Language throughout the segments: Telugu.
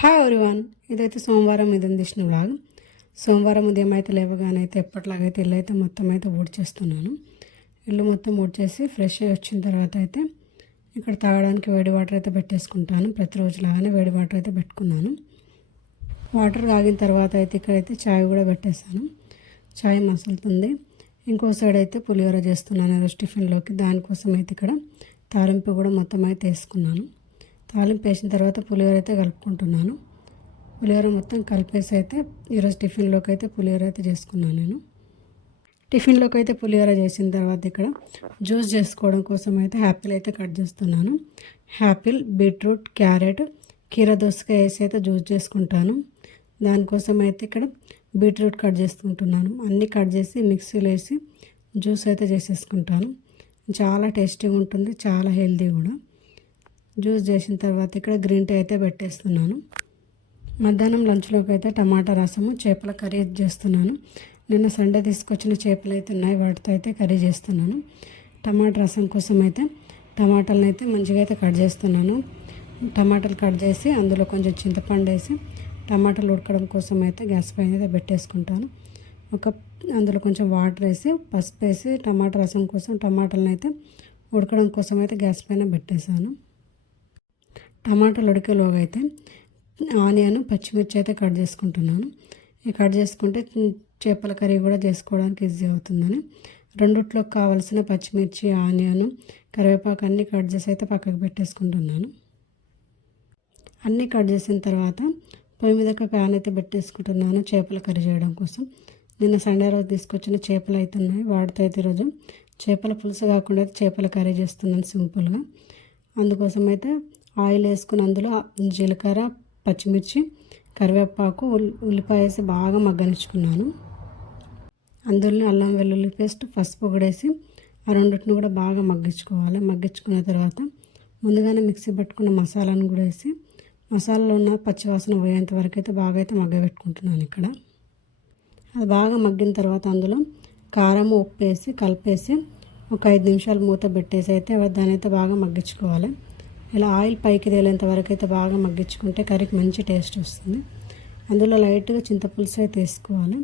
హాయ్ ఎవరివన్ ఇదైతే సోమవారం ఇది తీసిన బ్లాగ్ సోమవారం ఉదయం అయితే లేవగానైతే అయితే ఎప్పటిలాగైతే ఇల్లు అయితే మొత్తం అయితే ఊడ్చేస్తున్నాను. ఇల్లు మొత్తం ఊడ్చేసి ఫ్రెష్ అయ్యి వచ్చిన తర్వాత అయితే ఇక్కడ తాగడానికి వేడి వాటర్ అయితే పెట్టేసుకుంటాను. ప్రతిరోజు లాగానే వేడి వాటర్ అయితే పెట్టుకున్నాను. వాటర్ తాగిన తర్వాత అయితే ఇక్కడైతే చాయ్ కూడా పెట్టేశాను. చాయ్ మసులుతుంది. ఇంకో సైడ్ అయితే పులిహోర చేస్తున్నాను. ఈరోజు టిఫిన్లోకి దానికోసం అయితే ఇక్కడ తాలింపు కూడా మొత్తం అయితే వేసుకున్నాను. తాలింపు వేసిన తర్వాత పులిహోర అయితే కలుపుకుంటున్నాను. పులిహోర మొత్తం కలిపేసి అయితే ఈరోజు టిఫిన్లోకి అయితే పులిహోర అయితే చేసుకున్నాను నేను. టిఫిన్లోకి అయితే పులిహోర చేసిన తర్వాత ఇక్కడ జ్యూస్ చేసుకోవడం కోసం అయితే యాపిల్ అయితే కట్ చేస్తున్నాను. యాపిల్ బీట్రూట్ క్యారెట్ కీర దోసకాయ వేసి అయితే జ్యూస్ చేసుకుంటాను. దానికోసం అయితే ఇక్కడ బీట్రూట్ కట్ చేసుకుంటున్నాను. అన్నీ కట్ చేసి మిక్సీలో వేసి జ్యూస్ అయితే చేసేసుకుంటాను. చాలా టేస్టీగా ఉంటుంది చాలా హెల్దీ కూడా. జ్యూస్ చేసిన తర్వాత ఇక్కడ గ్రీన్ టీ అయితే పెట్టేస్తున్నాను. మధ్యాహ్నం లంచ్లోకి అయితే టమాటా రసము చేపల కర్రీ చేస్తున్నాను. నిన్న సండే తీసుకొచ్చిన చేపలు అయితే ఉన్నాయి వాటితో అయితే కర్రీ చేస్తున్నాను. టమాటా రసం కోసం అయితే టమాటాలను అయితే మంచిగా అయితే కట్ చేస్తున్నాను. టమాటాలు కట్ చేసి అందులో కొంచెం చింతపండు వేసి టమాటాలు ఉడకడం కోసం అయితే గ్యాస్ పైన అయితే పెట్టేసుకుంటాను. ఒక అందులో కొంచెం వాటర్ వేసి పసుపు వేసి టమాటా రసం కోసం టమాటాలను అయితే ఉడకడం కోసం అయితే గ్యాస్ పైన పెట్టేశాను. టమాటాలు ఉడికేలోగా అయితే ఆనియన్ పచ్చిమిర్చి అయితే కట్ చేసుకుంటున్నాను. ఈ కట్ చేసుకుంటే చేపల కర్రీ కూడా చేసుకోవడానికి ఈజీ అవుతుందని. రెండిట్లో కావాల్సిన పచ్చిమిర్చి ఆనియన్ కరివేపాకు అన్నీ కట్ చేసి అయితే పక్కకు పెట్టేసుకుంటున్నాను. అన్నీ కట్ చేసిన తర్వాత పొయ్యి మీద ఒక ప్యాన్ అయితే పెట్టేసుకుంటున్నాను చేపల కర్రీ చేయడం కోసం. నిన్న సండే రోజు తీసుకొచ్చిన చేపలు అయితే ఉన్నాయి. వాటితో అయితే ఈరోజు చేపల పులుసు కాకుండా చేపల కర్రీ చేస్తున్నాను సింపుల్గా. అందుకోసం అయితే ఆయిల్ వేసుకుని అందులో జీలకర్ర పచ్చిమిర్చి కరివేపాకు ఉల్లిపాయ వేసి బాగా మగ్గనిచ్చుకున్నాను. అందులో అల్లం వెల్లుల్లి పేస్ట్ పసుపు కూడా వేసి ఆ రెండింటిని కూడా బాగా మగ్గించుకోవాలి. మగ్గించుకున్న తర్వాత ముందుగానే మిక్సీ పట్టుకున్న మసాలాను కూడా వేసి మసాలాలో ఉన్న పచ్చివాసన పోయేంత వరకు అయితే బాగా అయితే మగ్గబెట్టుకుంటున్నాను ఇక్కడ. అది బాగా మగ్గిన తర్వాత అందులో కారం ఉప్పు వేసి కలిపేసి ఒక ఐదు నిమిషాలు మూత పెట్టేసి అయితే దాని అయితే బాగా మగ్గించుకోవాలి. ఇలా ఆయిల్ పైకి తేలేంత వరకు అయితే బాగా మగ్గించుకుంటే కర్రీకి మంచి టేస్ట్ వస్తుంది. అందులో లైట్గా చింతపులుసు అయితే వేసుకోవాలి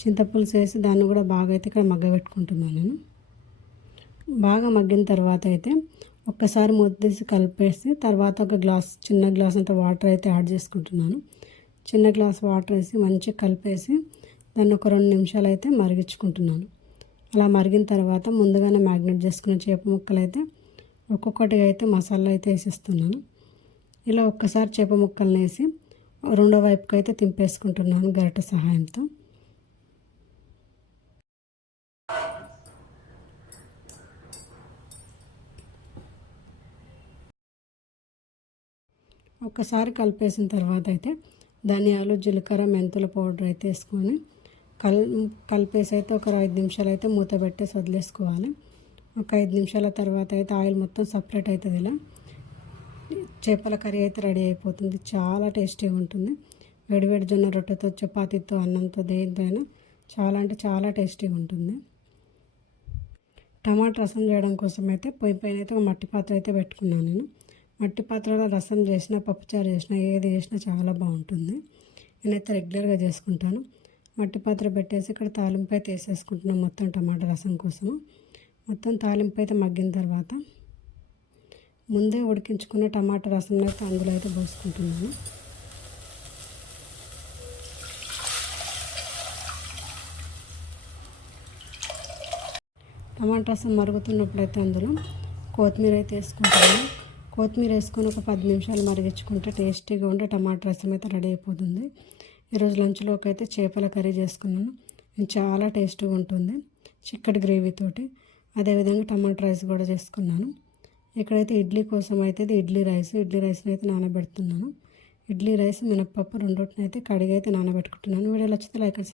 చింతపులుసు వేసి దాన్ని కూడా బాగా అయితే ఇక్కడ మగ్గబెట్టుకుంటున్నాను నేను. బాగా మగ్గిన తర్వాత అయితే ఒక్కసారి మొద్దేసి కలిపేసి తర్వాత ఒక గ్లాస్ చిన్న గ్లాస్ అంత వాటర్ అయితే యాడ్ చేసుకుంటున్నాను. చిన్న గ్లాస్ వాటర్ వేసి మంచిగా కలిపేసి దాన్ని ఒక రెండు నిమిషాలు అయితే మరిగించుకుంటున్నాను. అలా మరిగిన తర్వాత ముందుగానే మ్యాగ్నెట్ చేసుకున్న చేప ముక్కలు అయితే ఒక్కొక్కటిగా అయితే మసాలా అయితే వేసేస్తున్నాను. ఇలా ఒక్కసారి చేప ముక్కలను వేసి రెండో వైపుకి అయితే తింపేసుకుంటున్నాను గరిట సహాయంతో. ఒక్కసారి కలిపేసిన తర్వాత అయితే ధనియాలు జీలకర్ర మెంతుల పౌడర్ అయితే వేసుకొని కల్ కలిపేసి అయితే ఒక ఐదు నిమిషాలు అయితే మూత పెట్టేసి వదిలేసుకోవాలి. ఒక ఐదు నిమిషాల తర్వాత అయితే ఆయిల్ మొత్తం సపరేట్ అవుతుంది ఇలా. చేపల కర్రీ అయితే రెడీ అయిపోతుంది. చాలా టేస్టీగా ఉంటుంది. వేడివేడి జొన్న రొట్టెతో చపాతీతో అన్నంతో దేనితో అయినా చాలా అంటే చాలా టేస్టీగా ఉంటుంది. టమాటా రసం చేయడం కోసం అయితే పొయ్యి పైన అయితే ఒక మట్టి పాత్ర అయితే పెట్టుకున్నాను నేను. మట్టి పాత్రలో రసం చేసినా పప్పుచారు చేసిన ఏది చేసినా చాలా బాగుంటుంది. నేనైతే రెగ్యులర్గా చేసుకుంటాను. మట్టి పాత్ర పెట్టేసి ఇక్కడ తాలింపు అయితే వేసేసుకుంటున్నాను మొత్తం టమాటా రసం కోసము. మొత్తం తాలింపు అయితే మగ్గిన తర్వాత ముందే ఉడికించుకున్న టమాటా రసం అయితే అందులో అయితే పోసుకుంటున్నాను. టమాటా రసం మరుగుతున్నప్పుడైతే అందులో కొత్తిమీర అయితే వేసుకుంటాను కొత్తిమీర వేసుకొని ఒక పది నిమిషాలు మరిగించుకుంటే టేస్టీగా ఉండే టమాటా రసం అయితే రెడీ అయిపోతుంది. ఈరోజు లంచ్లోకి అయితే చేపల కర్రీ చేసుకున్నాను. చాలా టేస్టీగా ఉంటుంది. చిక్కటి గ్రేవీతోటి అదేవిధంగా టమాటా రైస్ కూడా చేసుకున్నాను. ఇక్కడైతే ఇడ్లీ కోసం అయితే ఇది ఇడ్లీ రైస్ ఇడ్లీ రైస్ని అయితే నానబెడుతున్నాను. ఇడ్లీ రైస్ మినప్పప్పు రెండోటిని అయితే కడిగి అయితే నానబెట్టుకుంటున్నాను. వీడియోలో వచ్చితే లైక్